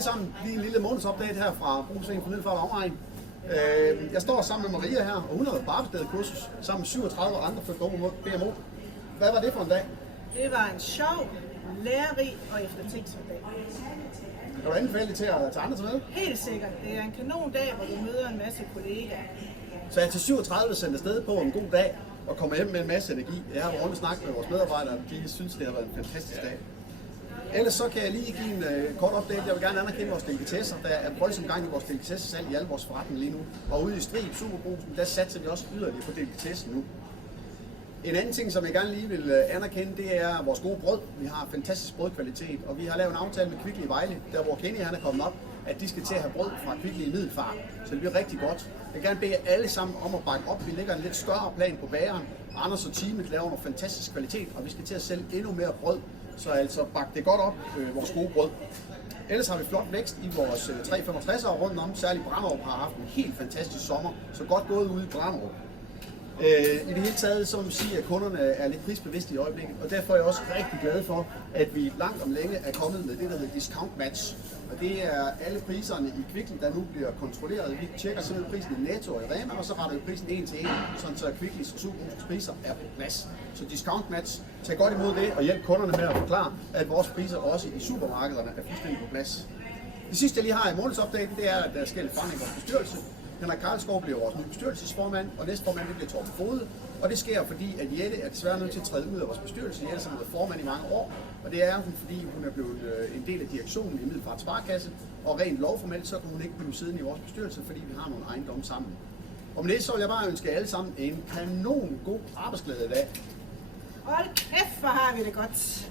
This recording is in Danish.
Sammen lige en lille månedsupdate her fra Brugsving for Middelfart og Omegn. Jeg står sammen med Maria her, og hun har været på arbejdsstedet-kursus sammen med 37 andre for BMO. Hvad var det for en dag? Det var en sjov, lærerig og eftertænksom dag. Kan du anbefale det til at tage andre til med? Helt sikkert. Det er en kanondag, hvor du møder en masse kollegaer. Så jeg er til 37 sendt afsted på en god dag og kommer hjem med en masse energi. Jeg har været rundt og snakket med vores medarbejdere, og de synes, det har været en fantastisk dag. Ellers så kan jeg lige give en kort update. Jeg vil gerne anerkende vores delikatesser. Der er voldsom gang i vores delikatessesalg i alle vores forretninger lige nu. Og ude i Strib, Superbrugsen, der satser vi også yderligere på delikatessen nu. En anden ting, som jeg gerne lige vil anerkende, det er vores gode brød. Vi har fantastisk brødkvalitet, og vi har lavet en aftale med Kvickly i Vejle, der hvor Kenny han er kommet op, at de skal til at have brød fra Kvickly i Middelfart. Så det bliver rigtig godt. Jeg vil gerne bede alle sammen om at bakke op. Vi lægger en lidt større plan på bageren, og Anders og teamet laver noget fantastisk kvalitet, og vi skal til at sælge endnu mere brød. Så altså bak det godt op, vores gode brød. Ellers har vi flot vækst i vores 365'ere rundt om. Særligt Branderup har haft en helt fantastisk sommer, så godt gået ude i Branderup. I det hele taget så må man sige, at kunderne er lidt prisbevidste i øjeblikket, og derfor er jeg også rigtig glad for, at vi langt om længe er kommet med det, der hedder discount match. Og det er alle priserne i Kvickly, der nu bliver kontrolleret. Vi tjekker simpelthen prisen i Netto og i Rema, og så retter vi prisen en til en, sådan så Kvickly's og Superbrugsen's priser er på plads. Så discount match, tag godt imod det og hjælp kunderne med at forklare, at vores priser også i supermarkederne er fuldstændig på plads. Det sidste, jeg lige har i månedsopdaten, det er, at der sker lidt forandring i vores bestyrelse. Henrik Karlskov bliver vores nye bestyrelsesformand, og næstformand bliver Torben Fode. Og det sker, fordi at Jette er desværre nødt til at træde ud af vores bestyrelse. Jette har været formand i mange år, og det er hun, fordi hun er blevet en del af direktionen i Middelfart Sparekasse. Og rent lovformelt, så kan hun ikke blive siddende i vores bestyrelse, fordi vi har nogle ejendomme sammen. Og med det så vil jeg bare ønske alle sammen en kanon god arbejdsglæde i dag. Hold kæft, hvor har vi det godt.